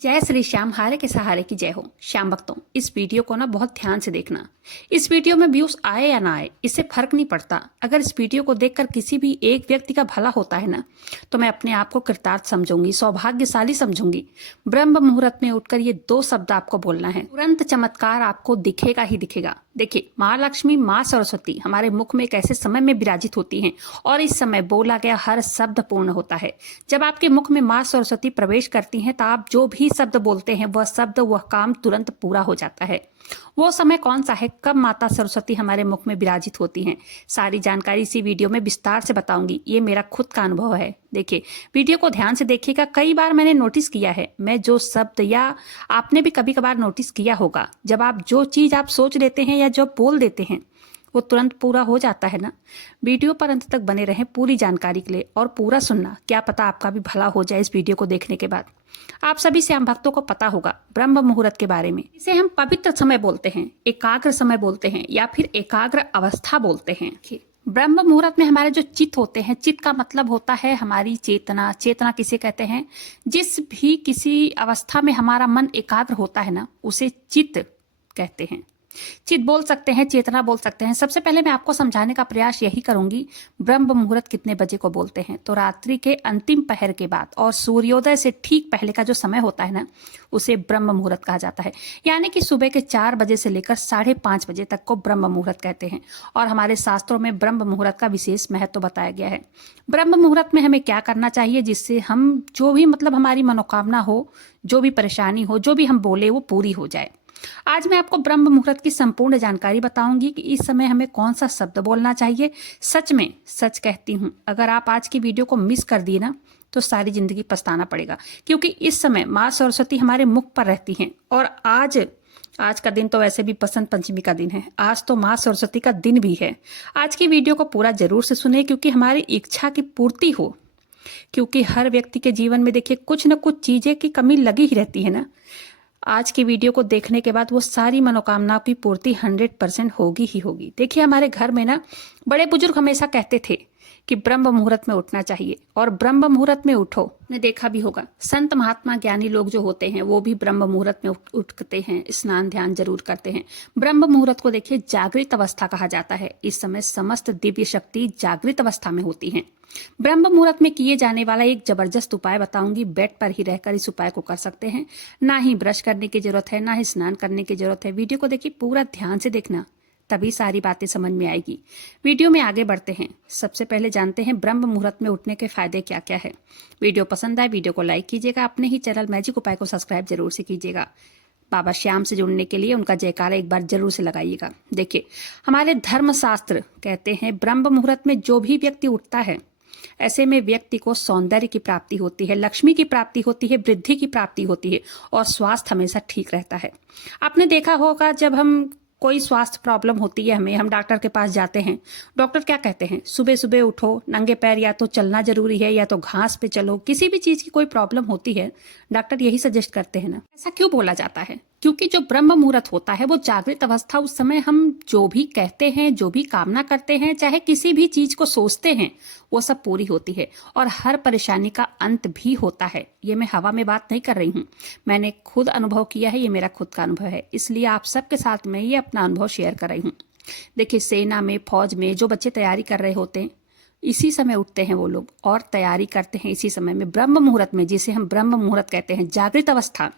जय श्री श्याम, हारे के सहारे की जय हो। श्याम भक्तों, इस वीडियो को ना बहुत ध्यान से देखना। इस वीडियो में व्यूज आए या ना आए इससे फर्क नहीं पड़ता। अगर इस वीडियो को देखकर किसी भी एक व्यक्ति का भला होता है ना, तो मैं अपने आप को कृतार्थ समझूंगी, सौभाग्यशाली समझूंगी। ब्रह्म मुहूर्त में उठकर ये 2 शब्द आपको बोलना है, तुरंत चमत्कार आपको दिखेगा ही दिखेगा। देखिए, माँ लक्ष्मी, माँ सरस्वती हमारे मुख में एक ऐसे समय में विराजित होती हैं और इस समय बोला गया हर शब्द पूर्ण होता है। जब आपके मुख में माँ सरस्वती प्रवेश करती हैं तो आप जो भी शब्द बोलते हैं वह शब्द, वह काम तुरंत पूरा हो जाता है। वो समय कौन सा है, कब माता सरस्वती हमारे मुख में विराजित होती हैं, सारी जानकारी इसी वीडियो में विस्तार से बताऊंगी। ये मेरा खुद का अनुभव है। देखिए, वीडियो को ध्यान से देखिएगा। कई बार मैंने नोटिस किया है, मैं जो शब्द, या आपने भी कभी कभार नोटिस किया होगा, जब आप जो चीज आप सोच लेते हैं या जो बोल देते हैं वो तुरंत पूरा हो जाता है ना। वीडियो पर अंत तक बने रहें पूरी जानकारी के लिए, और पूरा सुनना, क्या पता आपका भी भला हो जाए इस वीडियो को देखने के बाद। आप सभी श्याम भक्तों को पता होगा ब्रह्म मुहूर्त के बारे में। इसे हम पवित्र समय बोलते हैं, एकाग्र समय बोलते हैं, या फिर एकाग्र अवस्था बोलते हैं। ब्रह्म मुहूर्त में हमारे जो चित्त होते हैं, चित्त का मतलब होता है हमारी चेतना। चेतना किसे कहते हैं? जिस भी किसी अवस्था में हमारा मन एकाग्र होता है ना, उसे चित्त कहते हैं। चित बोल सकते हैं, चेतना बोल सकते हैं। सबसे पहले मैं आपको समझाने का प्रयास यही करूंगी, ब्रह्म मुहूर्त कितने बजे को बोलते हैं। तो रात्रि के अंतिम पहर के बाद और सूर्योदय से ठीक पहले का जो समय होता है ना, उसे ब्रह्म मुहूर्त कहा जाता है। यानी कि सुबह के 4 बजे से लेकर 5:30 बजे तक को ब्रह्म मुहूर्त कहते हैं। और हमारे शास्त्रों में ब्रह्म मुहूर्त का विशेष महत्व बताया गया है। ब्रह्म मुहूर्त में हमें क्या करना चाहिए, जिससे हम जो भी हमारी मनोकामना हो, जो भी परेशानी हो, जो भी हम बोले वो पूरी हो जाए। आज मैं आपको ब्रह्म मुहूर्त की संपूर्ण जानकारी बताऊंगी कि इस समय हमें कौन सा शब्द बोलना चाहिए। सच में सच कहती हूं, अगर आप आज की वीडियो को मिस कर दिए ना, तो सारी जिंदगी पछताना पड़ेगा। क्योंकि इस समय माँ सरस्वती हमारे मुख पर रहती हैं। और आज का दिन तो वैसे भी बसंत पंचमी का दिन है। आज तो माँ सरस्वती का दिन भी है। आज की वीडियो को पूरा जरूर से सुने, क्योंकि हमारी इच्छा की पूर्ति हो। क्योंकि हर व्यक्ति के जीवन में देखिए, कुछ न कुछ चीजें की कमी लगी ही रहती है ना। आज की वीडियो को देखने के बाद वो सारी मनोकामनाओं की पूर्ति 100% होगी ही होगी। देखिए, हमारे घर में ना बड़े बुजुर्ग हमेशा कहते थे कि ब्रह्म मुहूर्त में उठना चाहिए, और ब्रह्म मुहूर्त में उठो। ने देखा भी होगा, संत महात्मा ज्ञानी लोग जो होते हैं वो भी ब्रह्म मुहूर्त में उठते हैं, स्नान ध्यान जरूर करते हैं। ब्रह्म मुहूर्त को देखिए जागृत अवस्था कहा जाता है। इस समय समस्त दिव्य शक्ति जागृत अवस्था में होती हैं। ब्रह्म मुहूर्त में किए जाने वाला एक जबरदस्त उपाय बताऊंगी। बेड पर ही रहकर इस उपाय को कर सकते हैं। ना ही ब्रश करने की जरूरत है, ना ही स्नान करने की जरूरत है। वीडियो को देखिए, पूरा ध्यान से देखना, तभी सारी बातें समझ में आएगी। वीडियो में आगे बढ़ते हैं। सबसे पहले जानते हैं ब्रह्म मुहूर्त में उठने के फायदे क्या क्या है। वीडियो पसंद आए वीडियो को लाइक कीजिएगा। अपने ही चैनल मैजिक उपाय को सब्सक्राइब जरूर से कीजिएगा। बाबा श्याम से जुड़ने के लिए उनका जयकारा एक बार जरूर से लगाइएगा। देखिए, हमारे धर्मशास्त्र कहते हैं ब्रह्म मुहूर्त में जो भी व्यक्ति उठता है, ऐसे में व्यक्ति को सौंदर्य की प्राप्ति होती है, लक्ष्मी की प्राप्ति होती है, वृद्धि की प्राप्ति होती है, और स्वास्थ्य हमेशा ठीक रहता है। आपने देखा होगा, जब हम कोई स्वास्थ्य प्रॉब्लम होती है हमें, हम डॉक्टर के पास जाते हैं। डॉक्टर क्या कहते हैं? सुबह सुबह उठो, नंगे पैर या तो चलना जरूरी है, या तो घास पे चलो। किसी भी चीज की कोई प्रॉब्लम होती है, डॉक्टर यही सजेस्ट करते हैं ना। ऐसा क्यों बोला जाता है? क्योंकि जो ब्रह्म मुहूर्त होता है वो जागृत अवस्था, उस समय हम जो भी कहते हैं, जो भी कामना करते हैं, चाहे किसी भी चीज को सोचते हैं, वो सब पूरी होती है। और हर परेशानी का अंत भी होता है। ये मैं हवा में बात नहीं कर रही हूँ, मैंने खुद अनुभव किया है। ये मेरा खुद का अनुभव है, इसलिए आप सबके साथ मैं ये अपना अनुभव शेयर कर रही हूँ। देखिए, सेना में, फौज में जो बच्चे तैयारी कर रहे होते हैं, इसी समय उठते हैं वो लोग और तैयारी करते हैं इसी समय में, ब्रह्म मुहूर्त में, जिसे हम ब्रह्म मुहूर्त कहते हैं, जागृत अवस्था।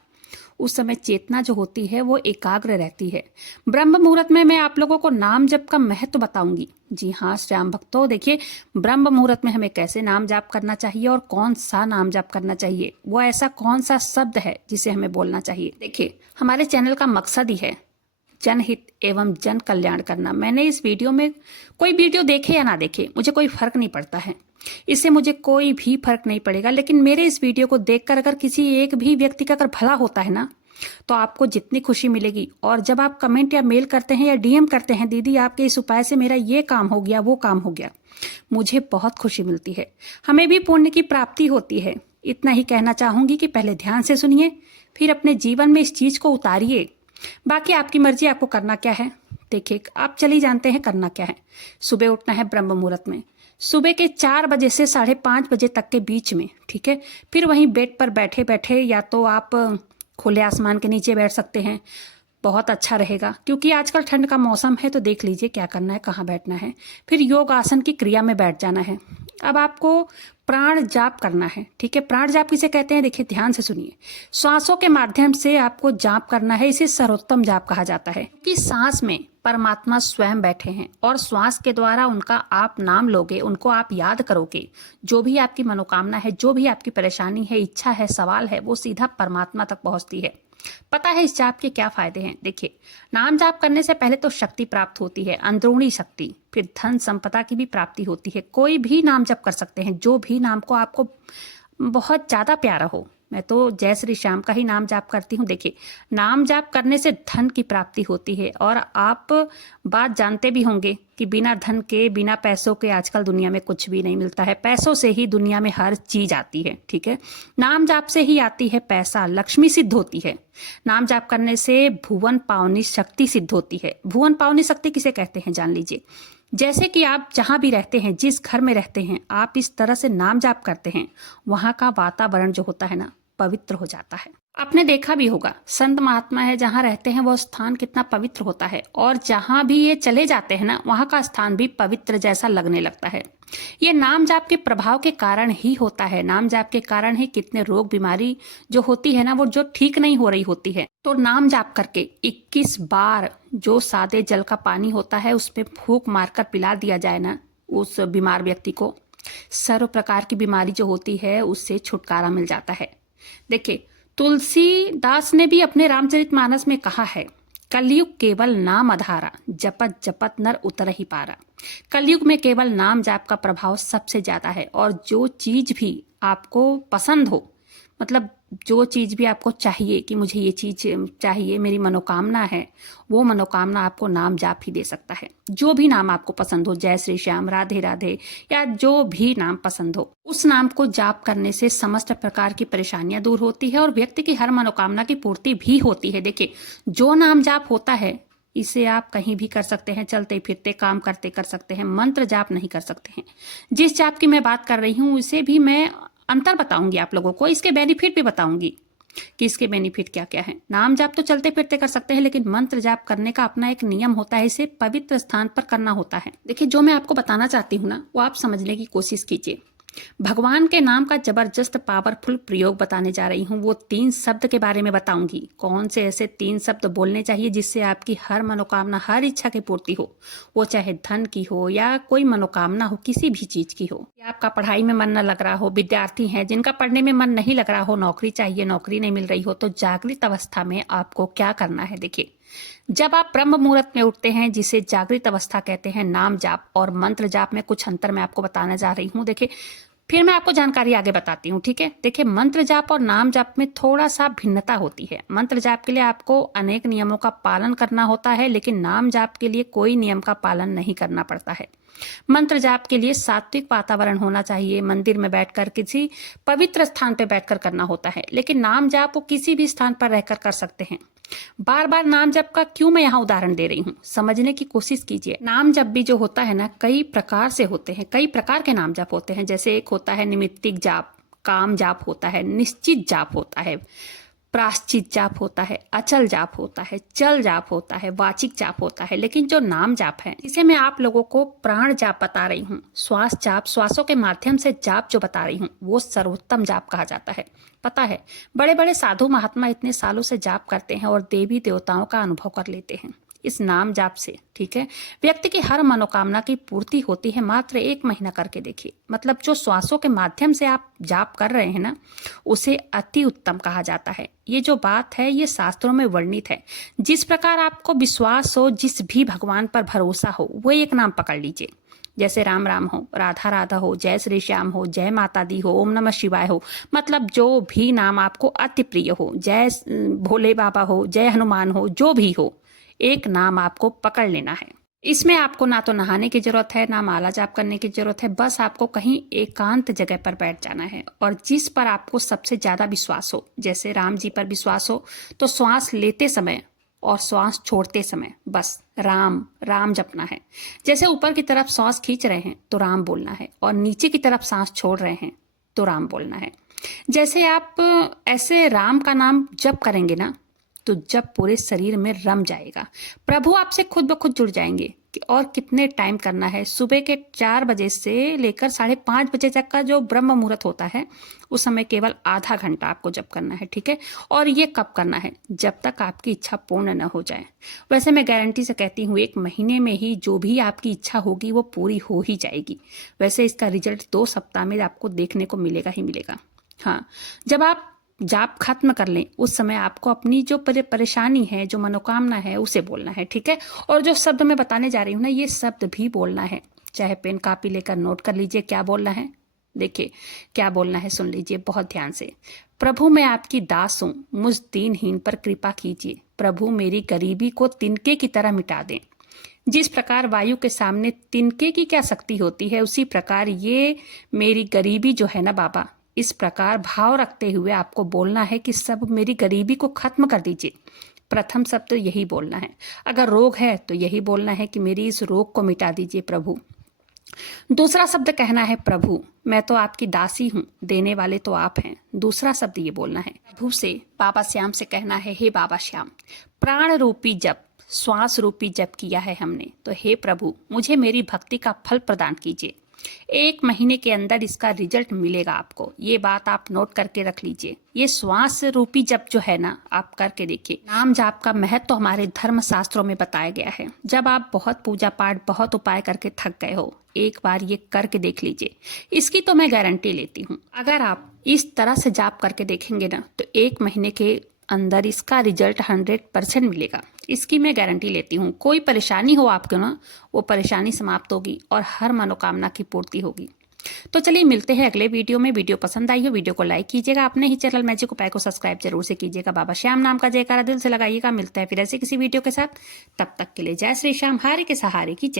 उस समय चेतना जो होती है वो एकाग्र रहती है। ब्रह्म मुहूर्त में मैं आप लोगों को नाम जप का महत्व बताऊंगी। जी हाँ श्याम भक्तों, देखिए, ब्रह्म मुहूर्त में हमें कैसे नाम जाप करना चाहिए और कौन सा नाम जाप करना चाहिए, वो ऐसा कौन सा शब्द है जिसे हमें बोलना चाहिए। देखिए, हमारे चैनल का मकसद ही है जनहित एवं जन कल्याण करना। मैंने इस वीडियो में, कोई वीडियो देखे या ना देखे, मुझे कोई फर्क नहीं पड़ता है, इससे मुझे कोई भी फर्क नहीं पड़ेगा। लेकिन मेरे इस वीडियो को देखकर अगर किसी एक भी व्यक्ति का अगर भला होता है ना, तो आपको जितनी खुशी मिलेगी। और जब आप कमेंट या मेल करते हैं या डीएम करते हैं, दीदी आपके इस उपाय से मेरा ये काम हो गया, वो काम हो गया, मुझे बहुत खुशी मिलती है। हमें भी पुण्य की प्राप्ति होती है। इतना ही कहना चाहूंगी कि पहले ध्यान से सुनिए, फिर अपने जीवन में इस चीज को उतारिए। बाकी आपकी मर्जी, आपको करना क्या है। देखिए, आप चली जानते हैं करना क्या है। सुबह उठना है ब्रह्म मुहूर्त में, सुबह के 4 बजे से 5:30 बजे तक के बीच में, ठीक है। फिर वहीं बेड पर बैठे बैठे या तो आप खुले आसमान के नीचे बैठ सकते हैं, बहुत अच्छा रहेगा, क्योंकि आजकल ठंड का मौसम है। तो देख लीजिए क्या करना है, कहाँ बैठना है। फिर योग आसन की क्रिया में बैठ जाना है। अब आपको प्राण जाप करना है, ठीक है। प्राण जाप किसे कहते हैं, देखिए ध्यान से सुनिए। श्वासों के माध्यम से आपको जाप करना है, इसे सर्वोत्तम जाप कहा जाता है कि सांस में परमात्मा स्वयं बैठे हैं और श्वास के द्वारा उनका आप नाम लोगे, उनको आप याद करोगे। जो भी आपकी मनोकामना है, जो भी आपकी परेशानी है, इच्छा है, सवाल है, वो सीधा परमात्मा तक पहुंचती है। पता है इस जाप के क्या फायदे हैं? देखिए, नाम जाप करने से पहले तो शक्ति प्राप्त होती है, अंदरूनी शक्ति। फिर धन संपदा की भी प्राप्ति होती है। कोई भी नाम जप कर सकते हैं, जो भी नाम को आपको बहुत ज्यादा प्यारा हो। मैं तो जय श्री श्याम का ही नाम जाप करती हूँ। देखिए, नाम जाप करने से धन की प्राप्ति होती है। और आप बात जानते भी होंगे कि बिना धन के, बिना पैसों के आजकल दुनिया में कुछ भी नहीं मिलता है। पैसों से ही दुनिया में हर चीज आती है, ठीक है। नाम जाप से ही आती है पैसा, लक्ष्मी सिद्ध होती है। नाम जाप करने से भुवन पावनी शक्ति सिद्ध होती है। भुवन पावनी शक्ति किसे कहते हैं, जान लीजिए। जैसे कि आप जहां भी रहते हैं, जिस घर में रहते हैं, आप इस तरह से नाम जाप करते हैं, वहां का वातावरण जो होता है ना, पवित्र हो जाता है। आपने देखा भी होगा, संत महात्मा है जहां रहते हैं, वो स्थान कितना पवित्र होता है। और जहां भी ये चले जाते हैं ना, वहां का स्थान भी पवित्र जैसा लगने लगता है। ये नाम जाप के प्रभाव के कारण ही होता है। नाम जाप के कारण ही कितने रोग बीमारी जो होती है ना, वो जो ठीक नहीं हो रही होती है। तो नाम जाप करके 21 बार जो सादे जल का पानी होता है, उसमें फूंक मारकर पिला दिया जाए ना उस बीमार व्यक्ति को, सर्व प्रकार की बीमारी जो होती है उससे छुटकारा मिल जाता है। देखिए, तुलसीदास ने भी अपने रामचरितमानस में कहा है, कलयुग केवल नाम आधारा, जपत जपत नर उतर ही पारा। कलयुग में केवल नाम जाप का प्रभाव सबसे ज्यादा है। और जो चीज भी आपको पसंद हो, मतलब जो चीज भी आपको चाहिए कि मुझे ये चीज चाहिए, मेरी मनोकामना है, वो मनोकामना आपको नाम जाप ही दे सकता है। जो भी नाम आपको पसंद हो, जय श्री श्याम, राधे राधे, या जो भी नाम पसंद हो, उस नाम को जाप करने से समस्त प्रकार की परेशानियां दूर होती है और व्यक्ति की हर मनोकामना की पूर्ति भी होती है। देखिए, जो नाम जाप होता है, इसे आप कहीं भी कर सकते हैं, चलते फिरते काम करते कर सकते हैं। मंत्र जाप नहीं कर सकते हैं। जिस जाप की मैं बात कर रही हूँ, इसे भी मैं अंतर बताऊंगी आप लोगों को, इसके बेनिफिट भी बताऊंगी कि इसके बेनिफिट क्या क्या है। नाम जाप तो चलते फिरते कर सकते हैं, लेकिन मंत्र जाप करने का अपना एक नियम होता है, इसे पवित्र स्थान पर करना होता है। देखिए, जो मैं आपको बताना चाहती हूँ ना, वो आप समझने की कोशिश कीजिए। भगवान के नाम का जबरदस्त पावरफुल प्रयोग बताने जा रही हूँ। वो 3 शब्द के बारे में बताऊंगी, कौन से ऐसे 3 शब्द बोलने चाहिए जिससे आपकी हर मनोकामना, हर इच्छा की पूर्ति हो। वो चाहे धन की हो या कोई मनोकामना हो, किसी भी चीज की हो। या आपका पढ़ाई में मन न लग रहा हो, विद्यार्थी हैं जिनका पढ़ने में मन नहीं लग रहा हो, नौकरी चाहिए, नौकरी नहीं मिल रही हो, तो जागृत अवस्था में आपको क्या करना है। देखिए, जब आप ब्रह्म मुहूर्त में उठते हैं, जिसे जागृत अवस्था कहते हैं, नाम जाप और मंत्र जाप में कुछ अंतर मैं आपको बताने जा रही हूँ। देखिए, फिर मैं आपको जानकारी आगे बताती हूँ, ठीक है। देखिए, मंत्र जाप और नाम जाप में थोड़ा सा भिन्नता होती है। मंत्र जाप के लिए आपको अनेक नियमों का पालन करना होता है, लेकिन नाम जाप के लिए कोई नियम का पालन नहीं करना पड़ता है। मंत्र जाप के लिए सात्विक वातावरण होना चाहिए, मंदिर में बैठकर, किसी पवित्र स्थान पर बैठकर करना होता है। लेकिन नाम जाप वो किसी भी स्थान पर रहकर कर सकते हैं। बार बार नाम जप का क्यों मैं यहाँ उदाहरण दे रही हूँ, समझने की कोशिश कीजिए। नाम जप भी जो होता है ना, कई प्रकार से होते हैं, कई प्रकार के नाम जप होते हैं। जैसे एक होता है निमित्तिक जाप, काम जाप होता है, निश्चित जाप होता है, प्राश्चित जाप होता है, अचल जाप होता है, चल जाप होता है, वाचिक जाप होता है। लेकिन जो नाम जाप है, इसे मैं आप लोगों को प्राण जाप बता रही हूँ। श्वास जाप, श्वासों के माध्यम से जाप जो बता रही हूँ, वो सर्वोत्तम जाप कहा जाता है। पता है, बड़े बड़े साधु महात्मा इतने सालों से जाप करते हैं और देवी देवताओं का अनुभव कर लेते हैं इस नाम जाप से, ठीक है। व्यक्ति की हर मनोकामना की पूर्ति होती है। मात्र 1 महीना करके देखिए, मतलब जो श्वासों के माध्यम से आप जाप कर रहे हैं ना, उसे अति उत्तम कहा जाता है। ये जो बात है, ये शास्त्रों में वर्णित है। जिस प्रकार आपको विश्वास हो, जिस भी भगवान पर भरोसा हो, वो एक नाम पकड़ लीजिए। जैसे राम राम हो, राधा राधा हो, जय श्री श्याम हो, जय माता दी हो, ओम नमः शिवाय हो, मतलब जो भी नाम आपको अति प्रिय हो, जय भोले बाबा हो, जय हनुमान हो, जो भी हो, एक नाम आपको पकड़ लेना है। इसमें आपको ना तो नहाने की जरूरत है, ना माला जाप करने की जरूरत है। बस आपको कहीं एकांत जगह पर बैठ जाना है और जिस पर आपको सबसे ज्यादा विश्वास हो, जैसे राम जी पर विश्वास हो, तो श्वास लेते समय और श्वास छोड़ते समय बस राम राम जपना है। जैसे ऊपर की तरफ सांस खींच रहे हैं तो राम बोलना है, और नीचे की तरफ सांस छोड़ रहे हैं तो राम बोलना है। जैसे आप ऐसे राम का नाम जप करेंगे ना, तो जब पूरे शरीर में रम जाएगा, प्रभु आपसे खुद ब खुद जुड़ जाएंगे। और कितने टाइम करना है, सुबह के 4 बजे से लेकर 5:30 बजे तक का जो ब्रह्म मुहूर्त होता है, उस समय केवल आधा घंटा आपको जप करना है, ठीक है। और ये कब करना है, जब तक आपकी इच्छा पूर्ण न हो जाए। वैसे मैं गारंटी से कहती हूँ 1 महीने में ही जो भी आपकी इच्छा होगी वो पूरी हो ही जाएगी। वैसे इसका रिजल्ट 2 सप्ताह में आपको देखने को मिलेगा ही मिलेगा। हाँ, जब आप जाप खत्म कर लें उस समय आपको अपनी जो परेशानी है, जो मनोकामना है, उसे बोलना है, ठीक है। और जो शब्द मैं बताने जा रही हूँ ना, ये शब्द भी बोलना है। चाहे पेन कापी लेकर नोट कर लीजिए क्या बोलना है। देखिए क्या बोलना है, सुन लीजिए बहुत ध्यान से। प्रभु मैं आपकी दास हूँ, मुझ दीनहीन पर कृपा कीजिए। प्रभु मेरी गरीबी को तिनके की तरह मिटा दें। जिस प्रकार वायु के सामने तिनके की क्या शक्ति होती है, उसी प्रकार ये मेरी गरीबी जो है ना बाबा, इस प्रकार भाव रखते हुए आपको बोलना है कि सब मेरी गरीबी को खत्म कर दीजिए। प्रथम शब्द यही बोलना है। अगर रोग है तो यही बोलना है कि मेरी इस रोग को मिटा दीजिए प्रभु। दूसरा शब्द कहना है प्रभु मैं तो आपकी दासी हूँ, देने वाले तो आप हैं। दूसरा शब्द ये बोलना है। प्रभु से बाबा श्याम से कहना है, हे बाबा श्याम, प्राण रूपी जप, श्वास रूपी जप किया है हमने, तो हे प्रभु मुझे मेरी भक्ति का फल प्रदान कीजिए। 1 महीने के अंदर इसका रिजल्ट मिलेगा आपको, ये बात आप नोट करके रख लीजिए। ये श्वास रूपी जप जो है ना, आप करके देखिए। नाम जाप का महत्व तो हमारे धर्म शास्त्रों में बताया गया है। जब आप बहुत पूजा पाठ, बहुत उपाय करके थक गए हो, एक बार ये करके देख लीजिए। इसकी तो मैं गारंटी लेती हूँ। अगर आप इस तरह से जाप करके देखेंगे ना, तो 1 महीने के अंदर इसका रिजल्ट 100% मिलेगा। इसकी मैं गारंटी लेती हूँ। कोई परेशानी हो आपको ना, वो परेशानी समाप्त होगी और हर मनोकामना की पूर्ति होगी। तो चलिए मिलते हैं अगले वीडियो में। वीडियो पसंद आई हो वीडियो को लाइक कीजिएगा, अपने ही चैनल मैजिक उपाय को सब्सक्राइब जरूर से कीजिएगा। बाबा श्याम नाम का जयकारा दिल से लगाइएगा। मिलते हैं फिर ऐसे किसी वीडियो के साथ, तब तक के लिए जय श्री श्याम, हारे के सहारे की जय।